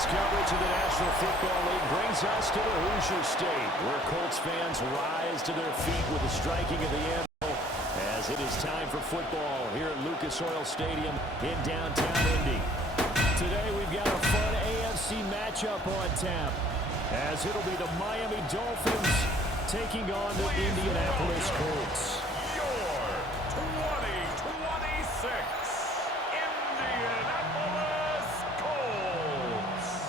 Tonight's coverage of the National Football League brings us to the Hoosier State, where Colts fans rise to their feet with the striking of the anvil as it is time for football here at Lucas Oil Stadium in downtown Indy. Today we've got a fun AFC matchup on tap, as it'll be the Miami Dolphins taking on the Indianapolis Colts. Your 2026 Indianapolis Colts.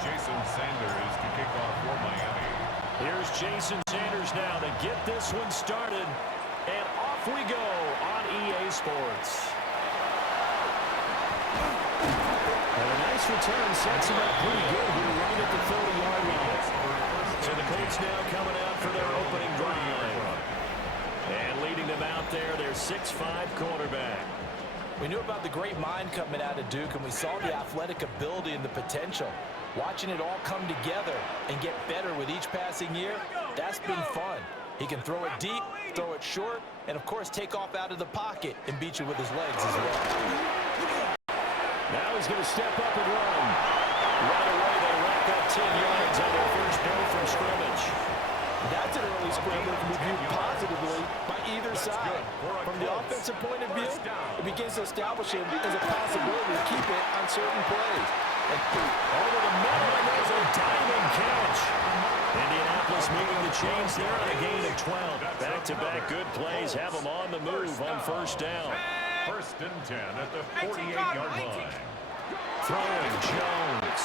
Jason Sanders to kick off for Miami. Here's Jason Sanders now to get this one started, and off we go on EA Sports. And a nice return sets him up pretty good here right at the 30-yard line. So the Colts now coming out for their opening drive. And leading them out there, their 6'5" quarterback. We knew about the great mind coming out of Duke, and we saw the athletic ability and the potential. Watching it all come together and get better with each passing year, that's been fun. He can throw it deep, throw it short, and, of course, take off out of the pocket and beat you with his legs as well. Now he's going to step up and run. Right away, they rack up 10 yards on their first play from scrimmage. That's an early scramble that can be viewed positively by either side. From the offensive point of view, it begins to establish him as a possibility to keep it on certain plays. Over the middle, and there's a diving catch. Indianapolis moving the chains there on a gain of 12. Back-to-back good plays have them on the move on first down. First and 10 at the 48-yard line. Throwing Jones.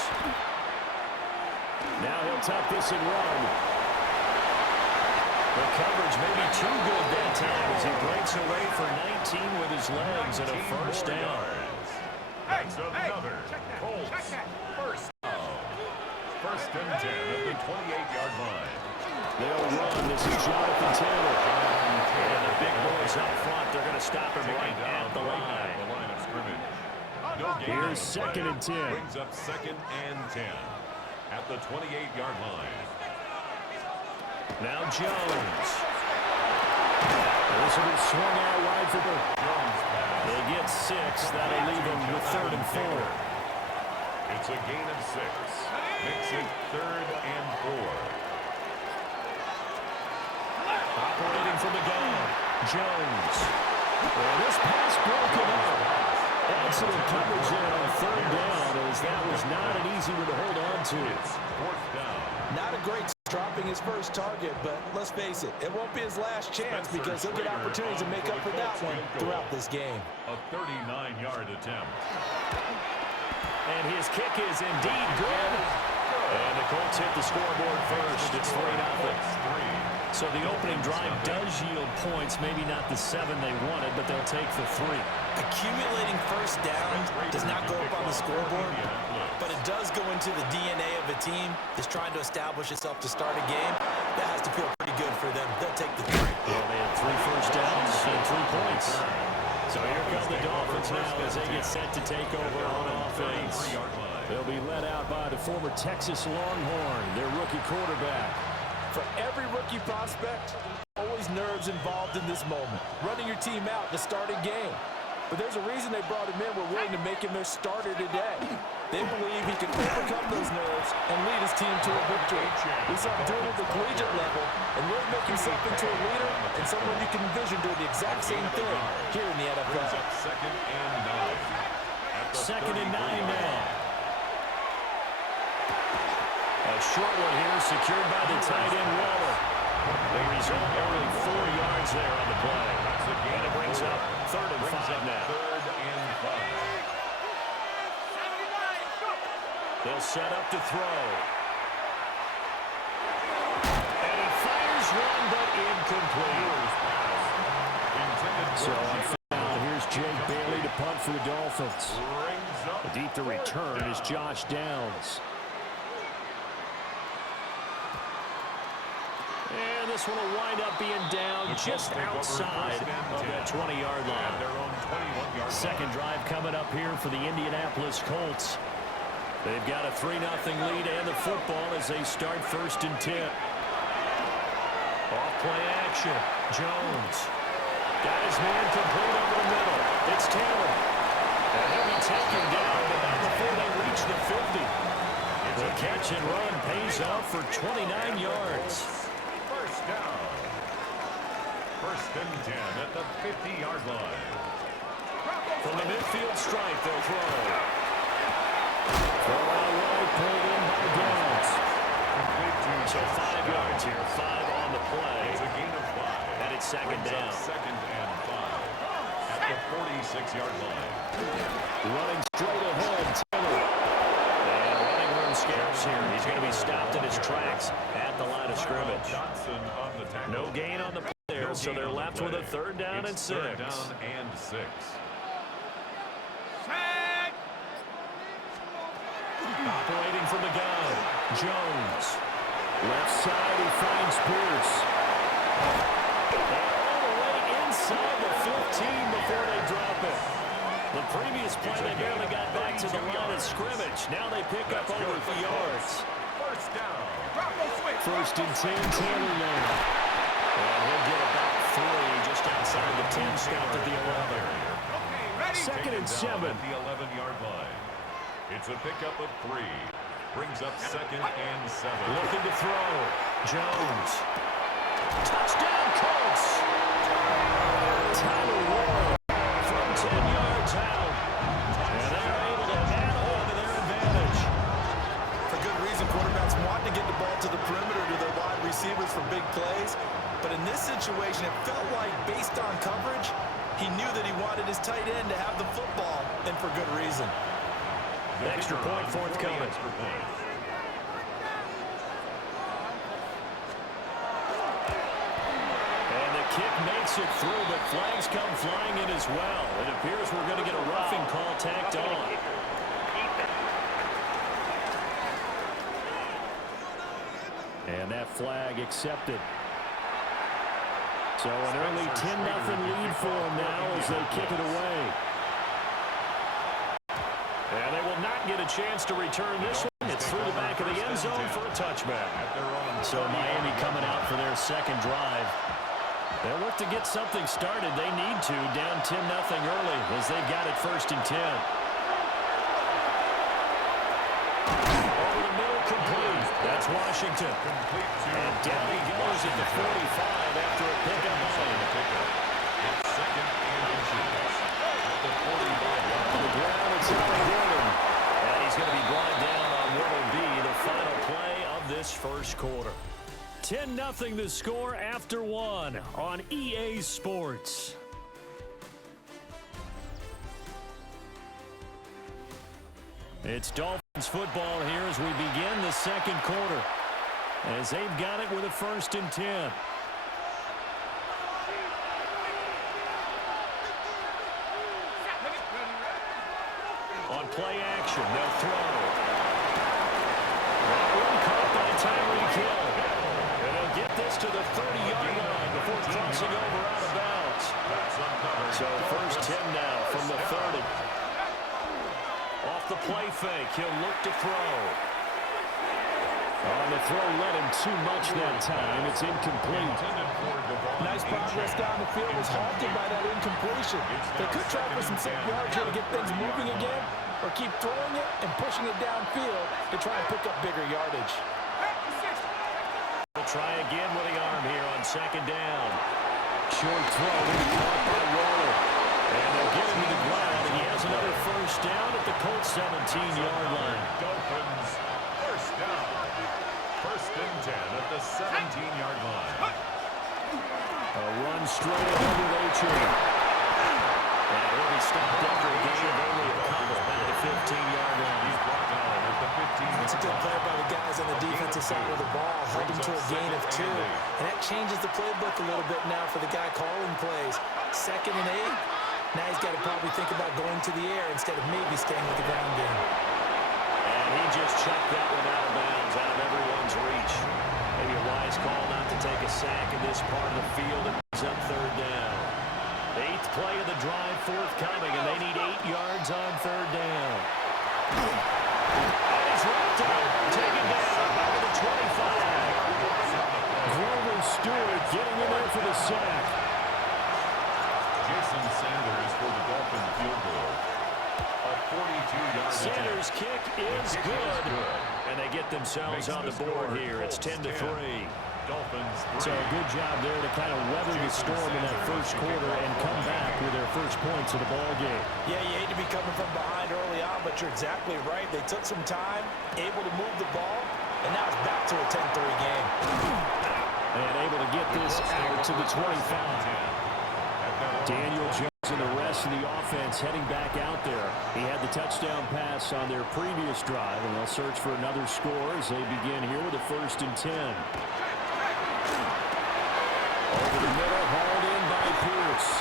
Now he'll tuck this and run. The coverage may be too good that time as he breaks away for 19 with his legs and a first down. That's another Colts first down. First and 10 at the 28-yard line. They'll run. This is Jonathan Taylor. And the big boys up front, they're going to stop him right at the line. The line of scrimmage. No gain. Here's second and 10. Brings up second and 10 at the 28-yard line. Now Jones. This will be swung out wide for the Jones pass. They get 6. That'll leave them with 3rd and 4. It's a gain of 6. Makes it 3rd and 4. Operating from the gun, Jones. Well, this pass broken up. Excellent coverage there on 3rd down, as that was not an easy one to hold on to. It's 4th down. Not a great dropping his first target, but let's face it, it won't be his last chance because he'll get opportunities to make up for that one throughout this game. A 39-yard attempt. And his kick is indeed good. And the Colts hit the scoreboard first. It's 3-0. So the opening drive does yield points, maybe not the 7 they wanted, but they'll take the 3. Accumulating first down does not go up on the scoreboard, but it does go into the DNA of a team that's trying to establish itself to start a game. That has to feel pretty good for them. They'll take the 3. Yeah, they had 3 first downs and 3 points. So here come the Dolphins now as they get set to take over on offense. They'll be led out by the former Texas Longhorn, their rookie quarterback. For every rookie prospect, always nerves involved in this moment. Running your team out to start a game. But there's a reason they brought him in. We're willing to make him their starter today. They believe he can overcome those nerves and lead his team to a victory. We saw him doing it at the collegiate level and really make himself into a leader and someone you can envision doing the exact same thing here in the NFL. Second and 9. Second and 9 now. A short one here, secured by the tight end Waller. The result, only 4 yards there on the play. And it brings up 3rd and 5 now. 3rd and 5. They'll set up to throw. And he fires one, but incomplete. So on foul, here's Jake Bailey to punt for the Dolphins. Deep to return is Josh Downs. And this one will wind up being down just outside of that 20-yard line. Second drive coming up here for the Indianapolis Colts. They've got a 3-0 lead and the football as they start 1st and 10. Off play action. Jones. Got his man complete over the middle. It's Taylor. And he'll be taken down, but not before they reach the 50. The catch and run pays off for 29 yards. First down. First and 10 at the 50-yard line. From the midfield stripe, they'll throw. Throw out wide, pulled in by Downs. So 5 yards here, 5 on the play. It's a gain of 5. And it's second down. Second and 5 at the 46-yard line. Running straight ahead, Taylor. And running room scarce here. He's going to be stopped in his tracks at the line of scrimmage. No gain on the play there, so they're left with a third down and 6. Third down and 6. Operating from the gun, Jones. Left side, he finds Pierce. And all the way inside the 15 before they drop it. The previous play, they barely got back to the line of scrimmage. Now they pick up over the yards. First down. First and 10, Taylor now. And he'll get about 3 just outside the 10, stopped at the 11. Second and 7. At the 11-yard line. It's a pickup of 3. Brings up second and 7. Looking to throw. Jones. Touchdown, Colts. Tyler Ward from 10 yards out. And they're able to add on to their advantage. For good reason, quarterbacks want to get the ball to the perimeter to their wide receivers for big plays. But in this situation, it felt like, based on coverage, he knew that he wanted his tight end to have the football, and for good reason. The extra point forthcoming. Extra point. And the kick makes it through, but flags come flying in as well. It appears we're going to get a roughing call tacked on. And that flag accepted. So an early 10-0 lead for them now as they kick it away. And they will not get a chance to return this one. It's through the back of the end zone for a touchback. So Miami coming out for their second drive. They'll look to get something started. They need to, down 10-0 early as they've got it first and 10. Over the middle, complete. That's Washington. And down he goes at the 45 after a pickup. It's second and inches. At the 45-yard On the ground, it's Allen Gordon. And he's going to be brought down on what will be the final play of this first quarter. 10-0 the score after 1 on EA Sports. It's Dolphins football here as we begin the second quarter. As they've got it with a first and 10. On play action, they'll throw. That one caught by Tyreek Hill. And they'll get this to the 30-yard line before crossing over out of bounds. So first 10 now from the 30. Off the play fake, he'll look to throw. On the throw, led him too much that time. It's incomplete. Nice progress down the field was halted by that incompletion. They could try for some safe yards here to get things moving again, or keep throwing it and pushing it downfield to try and pick up bigger yardage. We'll try again with the arm here on second down. Short throw, caught by Waller. And they'll get him to the ground, and he has another first down at the Colts 17-yard line. Dolphins first down. First and 10 at the 17-yard line. A run straight ahead with A-Chain. And he'll be stopped after a gain of only a couple by the 15-yard line. He's brought down at the 15. It's a good play by the guys on the defensive side of the ball, held him to a gain of 2. And that changes the playbook a little bit now for the guy calling plays. Second and 8. Now he's got to probably think about going to the air instead of maybe staying with the ground game. And he just checked that one out of bounds, out of everyone's reach. Maybe a wise call not to take a sack in this part of the field. It brings up third down. 8th play of the drive forthcoming, and they need 8 yards on third down. And he's wrapped up, taken down by the 25. Grover Stewart getting in there for the sack. Jason Sanders for the Dolphin field goal. 42-yard Sanders' kick is good. And they get themselves on the board here. It's 10-3. Dolphins 3. So a good job there to kind of weather the storm in that first quarter and come back with their first points of the ball game. Yeah, you hate to be coming from behind early on, but you're exactly right. They took some time, able to move the ball, and now it's back to a 10-3 game. And able to get this out to the 25. Daniel Jones and the rest of the offense heading back out there. He had the touchdown pass on their previous drive, and they'll search for another score as they begin here with a 1st and 10. Over the middle, hauled in by Pierce.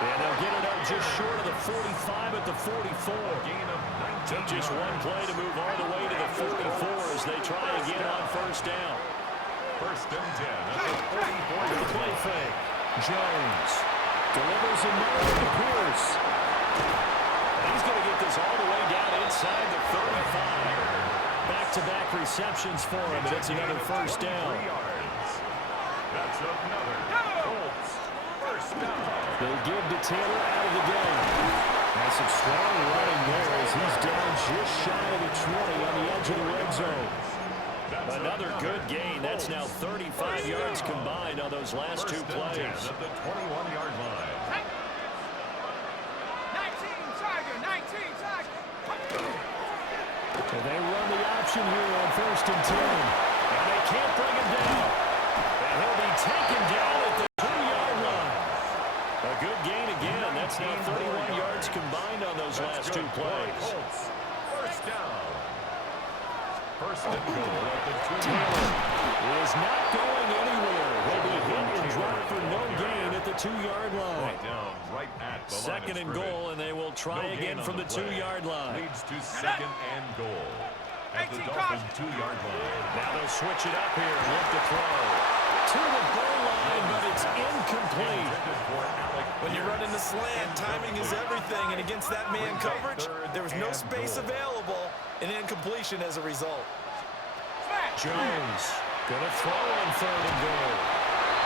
And they'll get it up just short of the 45 at the 44. Took just one play to move all the way to the 44 as they try again on 1st down. 1st and 10 at the 44. With the play fake. Jones delivers another to Pierce. And he's going to get this all the way down inside the 35. Back-to-back receptions for him, and it's another 1st down. That's another Colts 1st down. They give to Taylor out of the game. And some strong running there as he's down just shy of the 20 on the edge of the red zone. Another good gain. That's now 35 yards combined on those last two plays. At the 21-yard line. 19 Tiger. And they run the option here on 1st and 10. And they can't bring him down. And he'll be taken down at the 2-yard line. A good gain again. That's now 31 yards combined on those last two plays. Colts 1st down. 1st and goal at the 2-yard Taylor line. is not going anywhere. He'll be hit and dropped for no gain at the 2-yard line. Down right at the 2nd and goal, and they will try again from the 2-yard line. Leads to 2nd and goal at the Dolphins 2-yard line. Now they'll switch it up here and look to throw. To the goal line, but it's incomplete. When you're running the slant, timing is everything, and against that man coverage, there was no space available, and incompletion as a result. Jones gonna throw on 3rd and goal.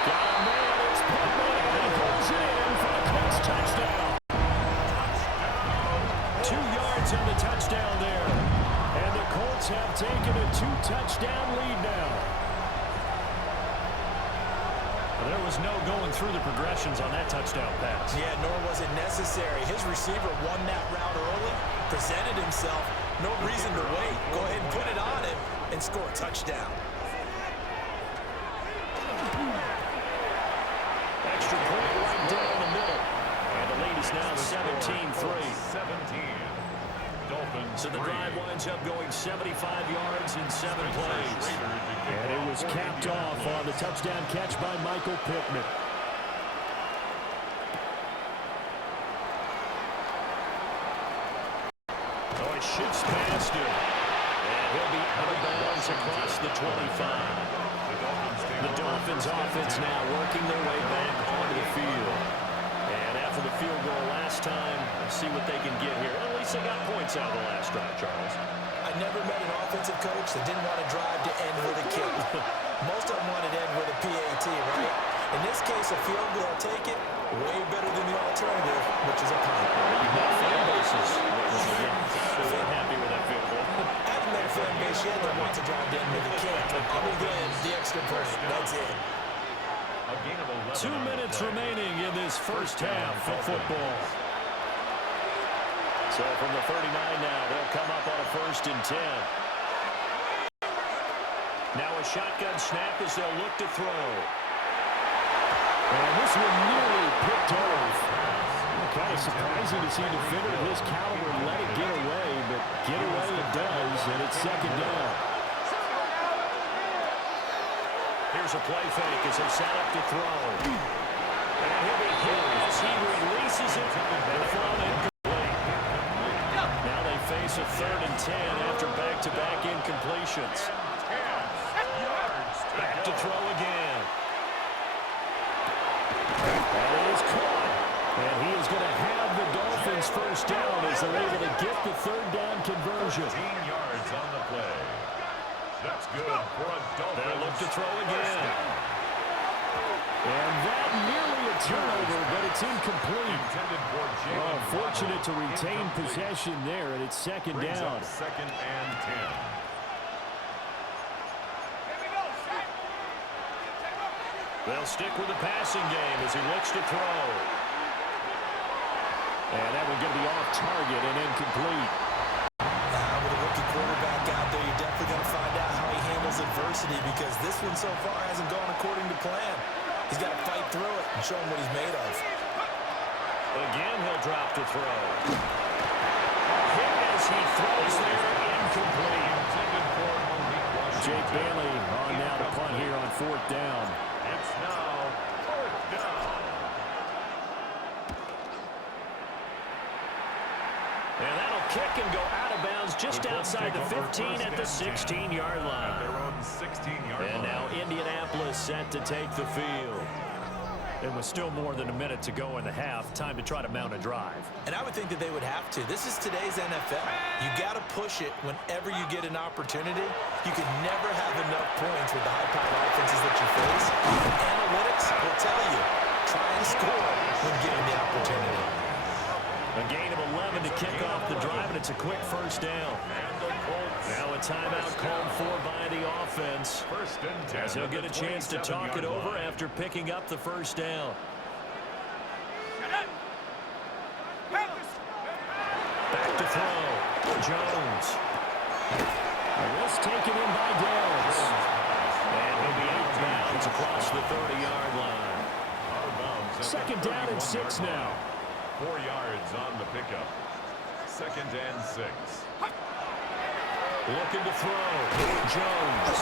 Got a man, it's Pittman, and he pulls it in for the Colts touchdown. 2 yards on the touchdown there. And the Colts have taken a 2-touchdown lead now. There was no going through the progressions on that touchdown pass. Yeah, nor was it necessary. His receiver won that route early, presented himself, no reason to wait. Go ahead and put it on him and score a touchdown. Extra point right down the middle. And the lead is now 17-3. 17. Dolphins. So the drive winds up going 75 yards in 7 plays. And it was capped off on the touchdown catch by Michael Pittman. Oh, he shifts past him. And he'll be out of bounds across the 25. The Dolphins offense now working their way back onto the field. And after the field goal last time, let's see what they can get here. At least they got points out of the last drive, Charles. I never met an offensive coach that didn't want to drive to end with a kick. Most of them wanted to end with a PAT, right? In this case, a field goal, take it, way better than the alternative, which is a punt. You've got fan bases. They're happy with that field goal. I haven't met a fan base yet that wants to drive to end with a kick. Other than the extra point, that's it. 2 minutes remaining in this first half of football. So from the 39 now, they'll come up on a 1st and 10. Now a shotgun snap as they'll look to throw. And this one nearly picked off. Kind of surprising to see a defender of his caliber let it get away, but get away it does, and it's 2nd down. Here's a play fake as they set up to throw. And he'll be hit as he releases it and thrown incomplete. Now they face a 3rd and 10 after back-to-back incompletions. Back to throw again. That is caught. And he is going to have the Dolphins 1st down as they're able to get the 3rd down conversion. 15 yards on the play. That's good for a Dolphins. They'll look to throw again. And that nearly a turnover, but it's incomplete. Oh, fortunate to retain possession there, and it's second down. Second and 10. They'll stick with the passing game as he looks to throw. And that one going to be off target and incomplete. With a rookie quarterback out there, you're definitely going to find out how he handles adversity because this one so far hasn't gone according to plan. He's got to fight through it and show him what he's made of. Again, he'll drop to throw. Hit as he throws there, incomplete. Jake Bailey on now to punt here on fourth down. It's now fourth down. And that'll kick and go out of bounds just outside the 15 at the 16-yard line. Their own 16-yard line. And now Indianapolis set to take the field. And with still more than a minute to go in the half, time to try to mount a drive. And I would think that they would have to. This is today's NFL. You got to push it whenever you get an opportunity. You can never have enough points with the high-powered offenses that you face. Analytics will tell you, try and score when given the opportunity. A gain of 11 to kick off the drive, and it's a quick first down. Now a timeout called for by the offense. First and 10. As he'll get a chance to talk it over after picking up the first down. Back to throw. Jones. This taken in by Downs. And he'll be out of bounds across the 30-yard line. Second down and 6 now. 4 yards on the pickup. Second and 6. Looking to throw. Jones.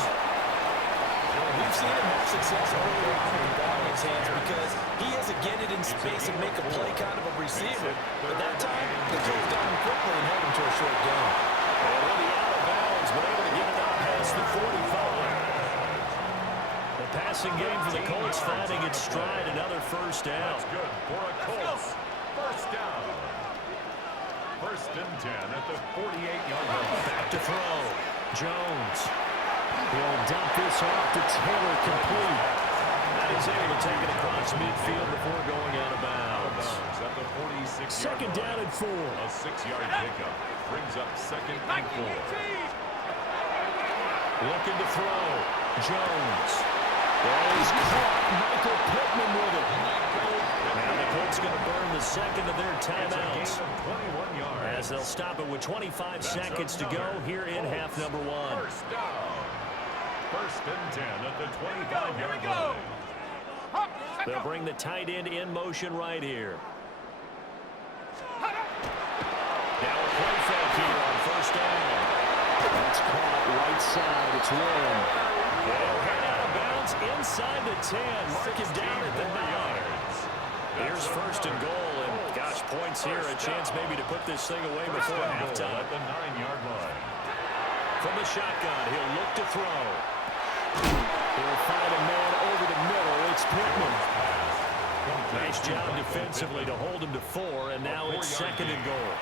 We've seen him have success earlier on with the ball in his hands because he has to get it in space and make a play kind of a receiver. But that time, the kid got him quickly and held him to a short gain. And he'll be out of bounds, but able to get it out past the 45. The passing game for the Colts finding its stride, another first down. That's good for a Colts. First down. First and 10 at the 48-yard line. Back to throw. Jones. He'll dump this off to Taylor, complete. And he's able to take it across midfield before going out of bounds. At the 46-yard Second down and 4. A 6-yard pickup brings up second and 4. Looking to throw. Jones. Oh, he's caught. Michael Pittman with it. Now the Colts going to burn the second of their timeouts. 21 yards. As they'll stop it with 25 seconds to go here in half number 1. First down. First and 10 at the 25-yard line. They'll bring the tight end in motion right here. Now a play fake here on first down. That's caught right side. It's Warren. They'll head out of bounds inside the 10. Mark him down at the 9. Here's first and goal. And gosh, points here. A chance maybe to put this thing away before halftime. At the 9-yard line. From the shotgun, he'll look to throw. He'll find a man over the middle. It's Pittman. Nice job defensively to hold him to 4, and now it's second and goal.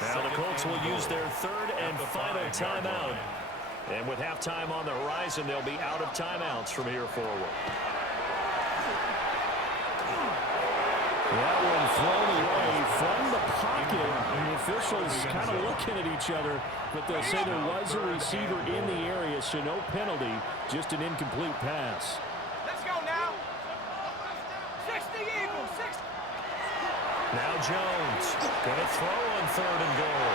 Now the Colts will use their third and final timeout. And with halftime on the horizon, they'll be out of timeouts from here forward. That one thrown away from the pocket. The officials kind of looking at each other, but they'll say there was a receiver in the area, so no penalty, just an incomplete pass. Let's go now. 60 Eagles, 60. Now Jones going to throw on third and goal.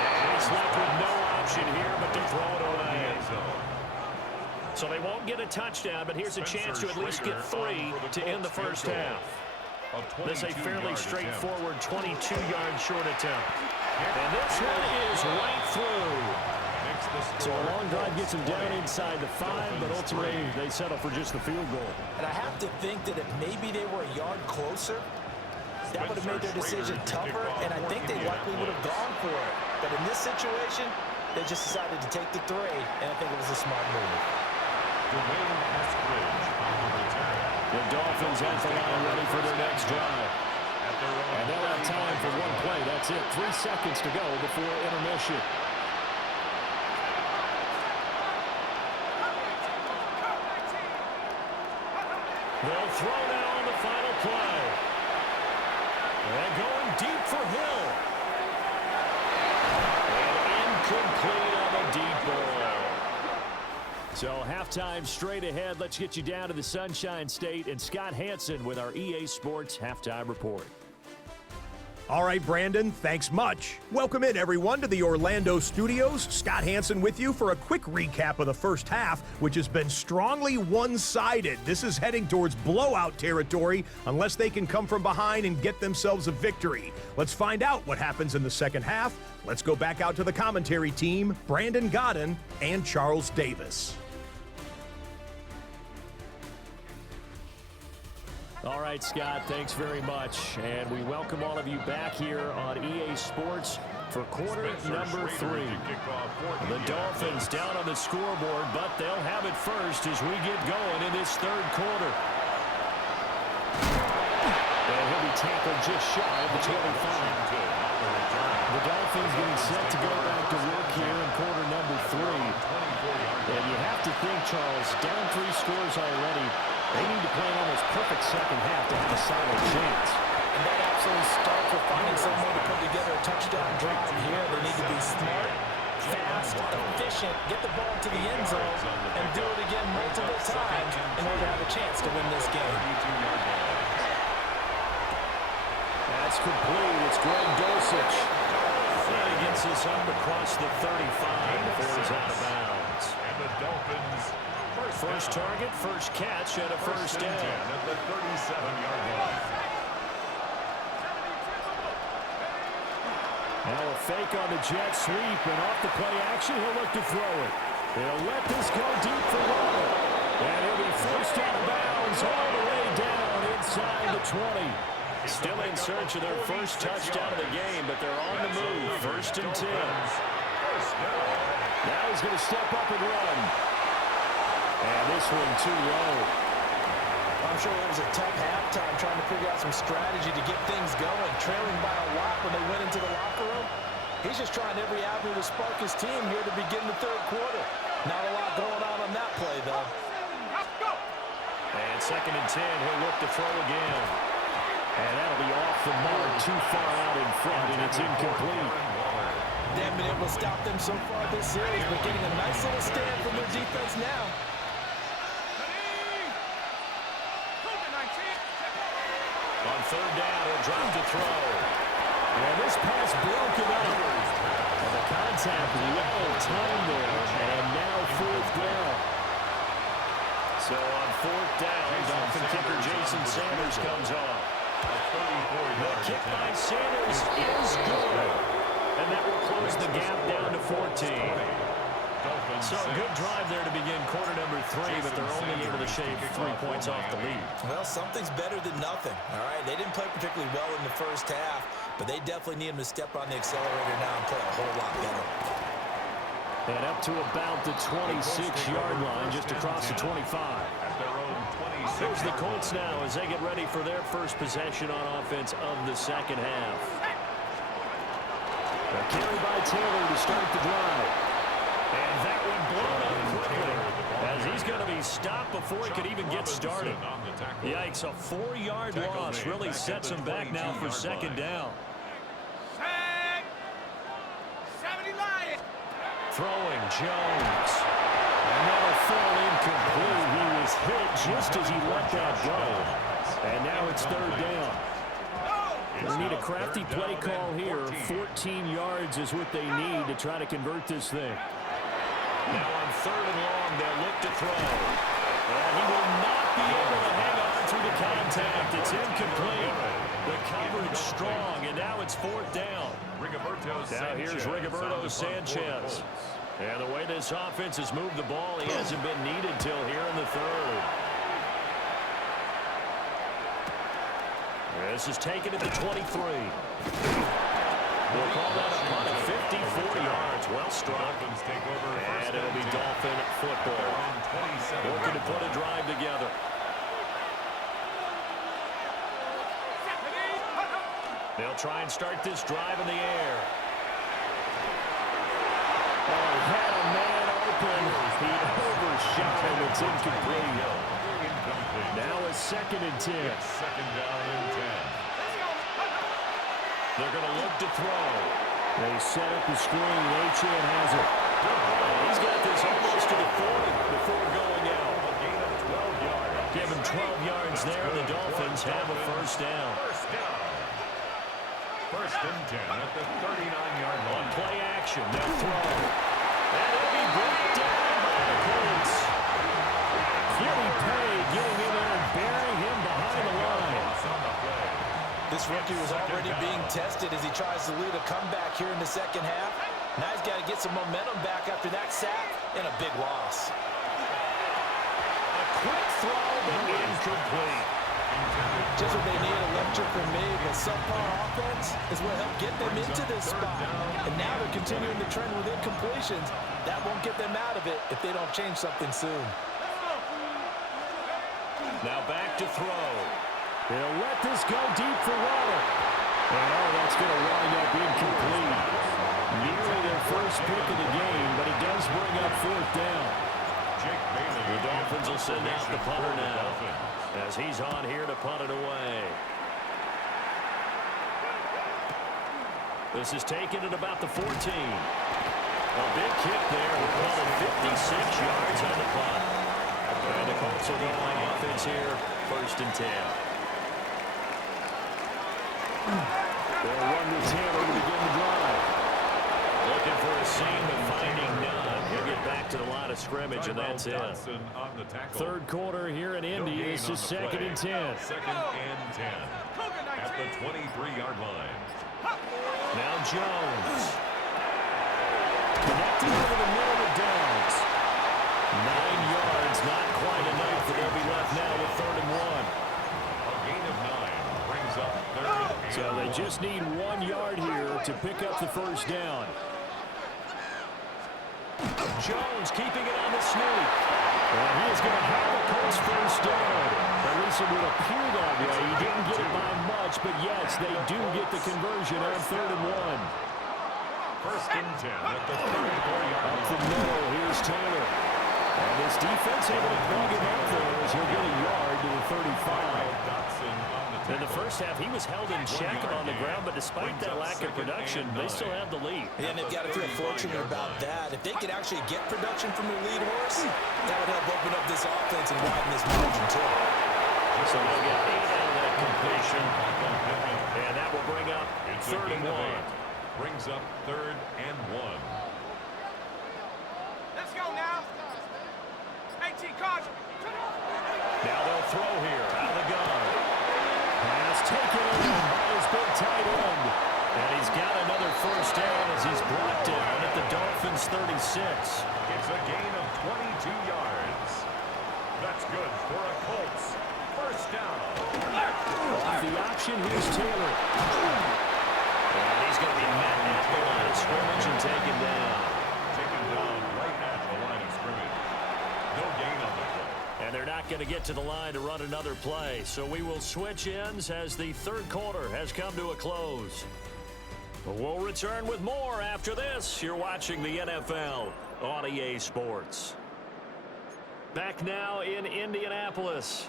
And he's left with no option here but to throw it away. So they won't get a touchdown, but here's a chance to at least get 3 to end the first half. This is a fairly straightforward 22-yard short attempt. And this one is right through. So a long drive gets them down inside the 5, but ultimately they settle for just the field goal. And I have to think that if maybe they were a yard closer, that would have made their decision tougher, and I think they likely would have gone for it. But in this situation, they just decided to take the 3, and I think it was a smart move. The Dolphins at the line ready for their next drive. And they'll have time for one play. That's it. 3 seconds to go before intermission. They'll throw now on the final play. And going deep for Hill. And incomplete on the deep ball. So halftime straight ahead. Let's get you down to the Sunshine State and Scott Hansen with our EA Sports Halftime Report. All right, Brandon, thanks much. Welcome in, everyone, to the Orlando studios. Scott Hansen with you for a quick recap of the first half, which has been strongly one-sided. This is heading towards blowout territory unless they can come from behind and get themselves a victory. Let's find out what happens in the second half. Let's go back out to the commentary team, Brandon Godden and Charles Davis. All right, Scott, thanks very much. And we welcome all of you back here on EA Sports for quarter number 3. The Dolphins down on the scoreboard, but they'll have it first as we get going in this third quarter. And he'll be tackled just shy of the 25. The Dolphins getting set to go back to work here in quarter number 3. And you have to think, Charles, down 3 scores already. They need to play an almost perfect second half to have a solid chance. And that absolutely starts with finding some way to put together a touchdown drive here. They need to be smart, fast, efficient, get the ball to the end zone, and do it again multiple times in order to have a chance to win this game. That's complete. It's Greg Dulcich. And he gets this up across the 35 before he's out of bounds. And the Dolphins First target, first catch, and a first down. At the 37-yard line. Now a fake on the jet sweep, and off the play action, he'll look to throw it. He'll let this go deep for Waddle. And he'll be forced out of bounds all the way down inside the 20. Still in search of their first touchdown of the game, but they're on the move. First and 10. Now he's going to step up and run. And this one too low. I'm sure it was a tough halftime trying to figure out some strategy to get things going, trailing by a lot when they went into the locker room. He's just trying every avenue to spark his team here to begin the third quarter. Not a lot going on that play, though. And second and 10, he'll look to throw again. And that'll be off the mark, too far out in front, and it's incomplete. They haven't been able to stop them so far this series, but getting a nice little stand from their defense now. On third down, he'll drop to throw. And this pass broken up. And the contact well timed there. And now fourth down. So on fourth down, Dolphin kicker Jason Sanders comes on. The kick by Sanders is good. And that will close the gap down to 14. So a good drive there to begin quarter number 3, but they're only able to shave 3 points off the lead. Well, something's better than nothing, all right? They didn't play particularly well in the first half, but they definitely need them to step on the accelerator now and play a whole lot better. And up to about the 26-yard line, just across the 25. There's the Colts now as they get ready for their first possession on offense of the second half. A carry by Taylor to start the drive. And that one blown up quickly as he's going to be stopped before he could even get started. Yikes, a 4-yard loss really sets him back now for second down. Throwing Jones. And that'll fall incomplete. He was hit just as he let that go. And now it's third down. They need a crafty play call here. 14 yards is what they need to try to convert this thing. Now on third and long, they'll look to throw. And he will not be able to hang on through the contact. It's incomplete. The coverage strong, and now it's fourth down. Now here's Rigoberto Sanchez. And the way this offense has moved the ball, he hasn't been needed till here in the third. This is taken at the 23. We'll call that a punt of 54 yards. Well struck. And it'll be Dolphin football. Working to put a drive together. They'll try and start this drive in the air. Oh, he had a man open. He overshot him. It's incomplete. incomplete. Now it's 2nd and 10. It's 2nd down and 10. They're going to look to throw. They set up the screen. Achane has it. He's got this almost to the 40 before going out. A gain of 12 yards. Give him 12 yards there. The Dolphins have a first down. First down. 1st and 10 at the 39-yard On line. play action, they'll throw. And it'll be brought down by the Colts. Fury Pay getting in there and burying him behind the line. This rookie was already being tested as he tries to lead a comeback here in the second half. Now he's got to get some momentum back after that sack and a big loss. A quick throw, but incomplete. Just what they need, a lecture from me. The subpar offense is what helped get them into this spot. And now they're continuing the trend with incompletions. That won't get them out of it if they don't change something soon. Now back to throw. They'll let this go deep for Water. And that's going to wind up incomplete. Nearly their first pick of the game, but it does bring up 4th down. The Dolphins will send out the punter now, as he's on here to punt it away. This is taken at about the 14. A big kick there. We're calling 56 yards on the punt. And the Colts will go on offense here, 1st and 10. They'll run with Taylor to begin the drive. Looking for a seam, but finding none. He'll get back to the line of scrimmage, and that's it. 3rd quarter here in Indy. This is 2nd and 10. 2nd and 10 at the 23-yard line. Now Jones. Connecting over the middle of downs. 9 yards, not quite enough. They'll be left now with 3rd and 1. A gain of 9 brings up 3rd. So they just need 1 yard here to pick up the first down. Jones keeping it on the sneak. And he is going to have the Colts first down. At least it would appear that way. He didn't get it by much, but yes, they do get the conversion on 3rd and 1. 1st and 10 at the 34-yard line. Up the middle, here's Taylor. And this defense able to plug him up there as he'll get a yard to the 35. In the first half, he was held in check on the ground, but despite that lack of production, they still have the lead. And they've got to feel fortunate about that. If they could actually get production from their lead horse, that would help open up this offense and widen this margin too. So they'll get 8 out of that completion. And that will bring up 3rd and 1. Brings up 3rd and 1. Let's go now. 18 caution. Now they'll throw here out of the gun. Pass taken in by his big tight end. And he's got another first down as he's brought down at the Dolphins 36. It's a gain of 22 yards. That's good for a Colts. First down. Off the option, here's Taylor. And he's going to be met at the line of scrimmage and taken down. Taken down right at the line of scrimmage. No gain on the play. And they're not going to get to the line to run another play. So we will switch ends as the 3rd quarter has come to a close. We'll return with more after this. You're watching the NFL on EA Sports. Back now in Indianapolis.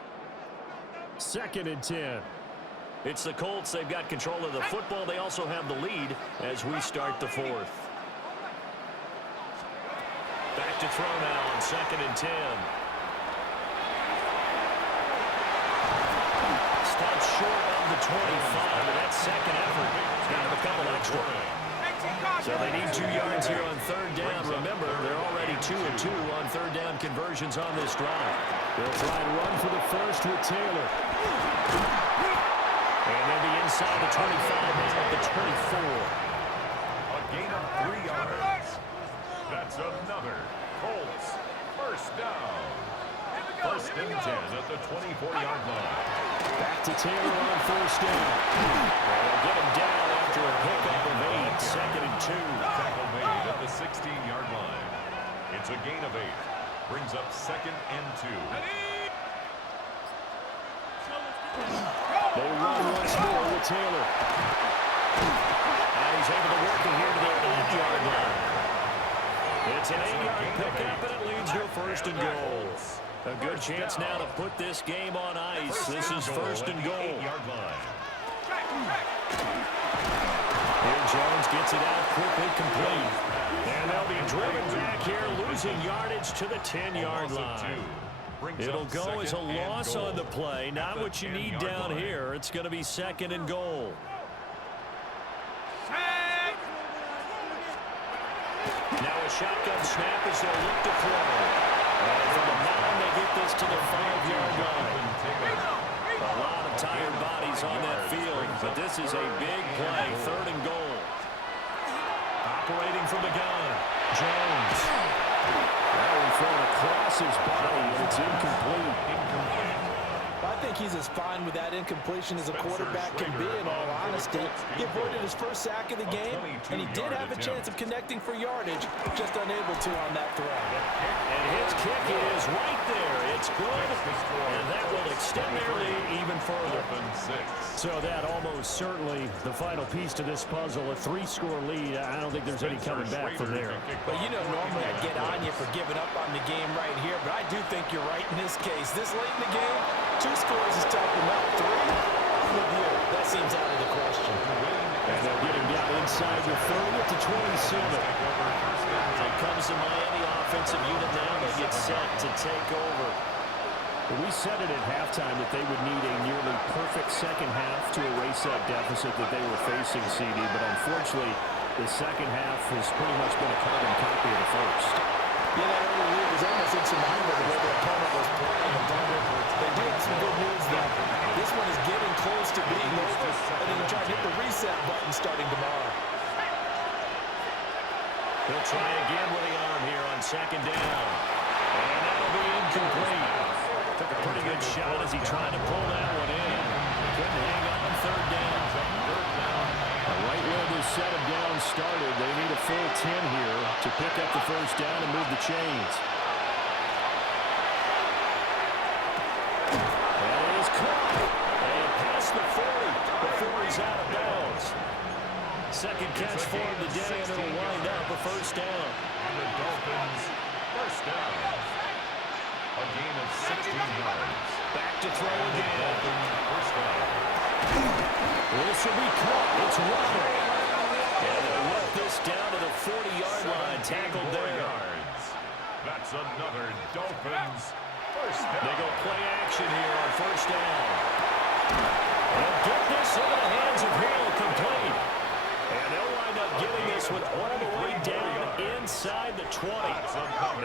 2nd and 10. It's the Colts. They've got control of the football. They also have the lead as we start the 4th. Back to throw now on 2nd and 10. Stopped short of the 25, but that second effort got him a couple extra. So they need 2 yards here on 3rd down. Remember, they're already 2 and 2 on 3rd down conversions on this drive. They'll try and run for the first with Taylor. And they'll be inside the 25 now at the 24. A gain of 3 yards. That's another Colts first down. 1st and 10 at the 24-yard line. Back to Taylor on first down. They'll get him down after a pickup of 8. 2nd and 2. Tackle made at the 16-yard line. It's a gain of 8. Brings up 2nd and 2. They run once more with Taylor. And he's able to work it here to their 8-yard line. It's an 8-yard pickup, and it leads to a 1st and goal. A good chance now to put this game on ice. This is first and goal. 8-yard line. Here Jones gets it out quickly, complete. And they'll be driven back here, losing yardage to the 10-yard line. It'll go as a loss on the play. Not what you need down here. It's going to be second and goal. Now a shotgun snap as they'll look to throw. And from the mound, they get this to the 5-yard line. A lot of tired bodies on that field, but this is a big play, third and goal. Operating from the gun, Jones. That one thrown across his body, and it's incomplete. I think he's as fine with that incompletion as a quarterback can be, in all honesty. He avoided his first sack of the game, and he did have a chance of connecting for yardage, just unable to on that throw. And his kick is right there. It's good, and that will extend their lead even further. So that almost certainly the final piece to this puzzle, a 3-score lead. I don't think there's any coming back from there. Well, you know, normally I'd get on you for giving up on the game right here, but I do think you're right in this case. This late in the game, 2 scores is tough enough. 3, I'm with you. That seems out of the question. And they'll get him down inside the 30 to 27. Here comes the Miami offensive unit now. They get set to take over. We said it at halftime that they would need a nearly perfect second half to erase that deficit that they were facing, CD. But unfortunately, the second half has pretty much been a carbon copy of the first. Yeah, that early lead was almost insurmountable the way the opponent was playing. They do have some good news, though. This one is getting close to being over, and they can try to hit the reset button starting tomorrow. He'll try again with the arm here on second down. And that'll be incomplete. Took a pretty good shot as he tried to pull that one in. Couldn't hang on third down. Right where this set of downs started, they need a full 10 here to pick up the first down and move the chains. And it is caught. And past the 40 before he's out of bounds. Second catch for him today, and it'll wind up a first down. And the Dolphins, first down. A gain of 16 yards. Back to throw again. Dolphins, first down. This will be caught. It's running. And they'll let this down to the 40-yard line. Tackled there. Yards. That's another Dolphins first down. They go play action here on first down. They'll get this into the hands of Hill, complete. And they'll wind up getting this one all the way down inside the 20.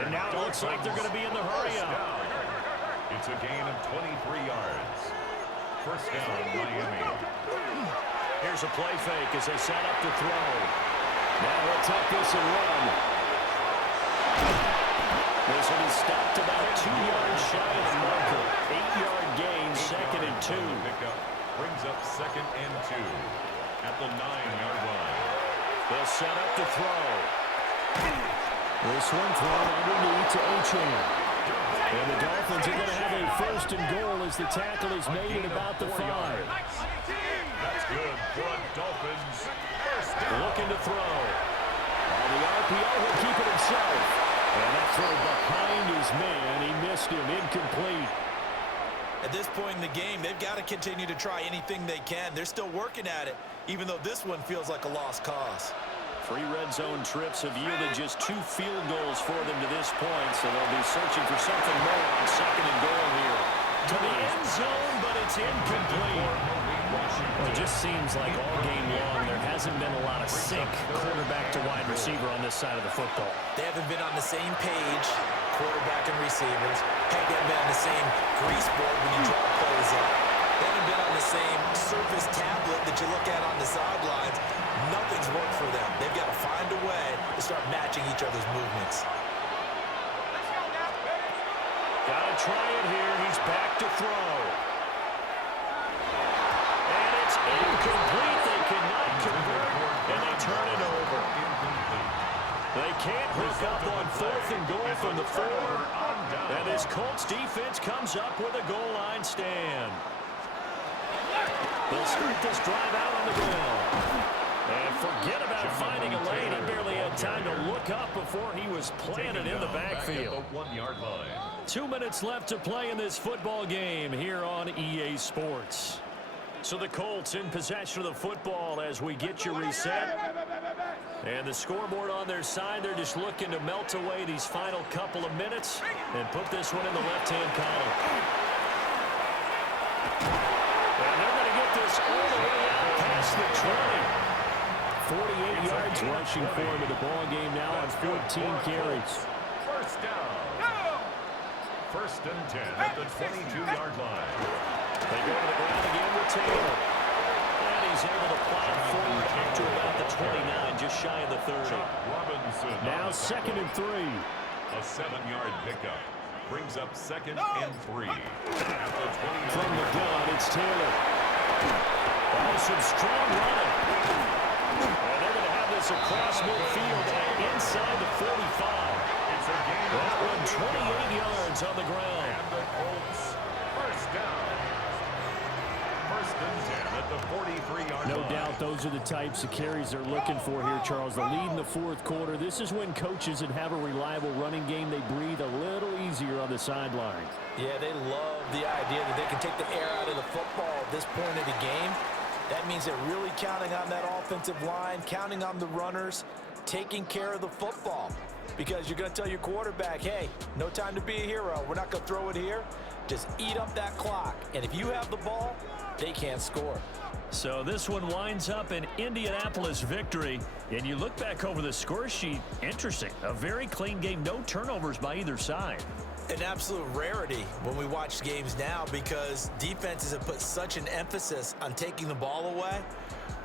And now it looks like they're going to be in the hurry-up. It's a gain of 23 yards. First down, Miami. Here's a play fake as they set up to throw. Now he'll tuck this and run. This one is stopped about 2 yards shy of the marker. 8-yard gain, second and 2. Pickup brings up second and 2 at the 9-yard line. They'll set up to throw. This one thrown underneath to Achane. And the Dolphins are going to have a first and goal as the tackle is made at about the 5. That's good for a Dolphins first down. Looking to throw. On the RPO, he'll keep it himself. And that throw behind his man. He missed him. Incomplete. At this point in the game, they've got to continue to try anything they can. They're still working at it, even though this one feels like a lost cause. 3 red zone trips have yielded just 2 field goals for them to this point, so they'll be searching for something more on second and goal here. To the end zone, but it's incomplete. Well, it just seems like all game long there hasn't been a lot of sync quarterback to wide receiver on this side of the football. They haven't been on the same page, quarterback and receivers. Heck, they haven't been on the same grease board when you draw plays up. They haven't been on the same surface tablet that you look at on the sidelines. Nothing's worked for them. They've got to find a way to start matching each other's movements. Gotta try it here. He's back to throw. And it's incomplete. They cannot convert, and they turn it over. They can't hook up on fourth and goal from the 4. And this Colts defense comes up with a goal line stand. They'll start this drive out on the ground. And forget about finding a lane. He barely had time to look up before he was planted in the backfield. Back at the 1-yard line. 2 minutes left to play in this football game here on EA Sports. So the Colts in possession of the football as we get you reset. And the scoreboard on their side, they're just looking to melt away these final couple of minutes and put this one in the left-hand column. And they're going to get this all the way out past the 20. 48 yards rushing for him in the ball game now on 14 carries. First down. First and 10 at the 22-yard line. They go to the ground again with Taylor. And he's able to plow forward up to about the 29, just shy of the 30. Robinson. Now 2nd and 3. A 7-yard pickup. Brings up 2nd and 3. At the 29. From the gun, it's Taylor. Oh, some strong running. And they're going to have this across midfield and inside the 45. It's a gain. That one 28 yards on the ground. And the Colts first down. First and 10 at the 43-yard line. No doubt those are the types of carries they're looking for here, Charles. The lead in the fourth quarter. This is when coaches that have a reliable running game, they breathe a little easier on the sideline. Yeah, they love the idea that they can take the air out of the football at this point of the game. That means they're really counting on that offensive line, counting on the runners, taking care of the football. Because you're going to tell your quarterback, hey, no time to be a hero. We're not going to throw it here. Just eat up that clock. And if you have the ball, they can't score. So this one winds up an Indianapolis victory. And you look back over the score sheet, interesting. A very clean game, no turnovers by either side. An absolute rarity when we watch games now because defenses have put such an emphasis on taking the ball away.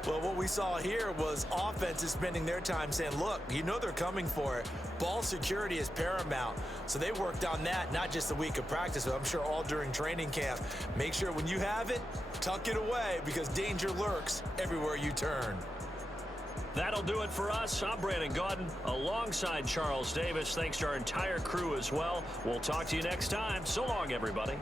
Well, what we saw here was offenses spending their time saying, look, you know they're coming for it. Ball security is paramount. So they worked on that, not just a week of practice, but I'm sure all during training camp. Make sure when you have it, tuck it away because danger lurks everywhere you turn. That'll do it for us. I'm Brandon Gaudin alongside Charles Davis. Thanks to our entire crew as well. We'll talk to you next time. So long, everybody.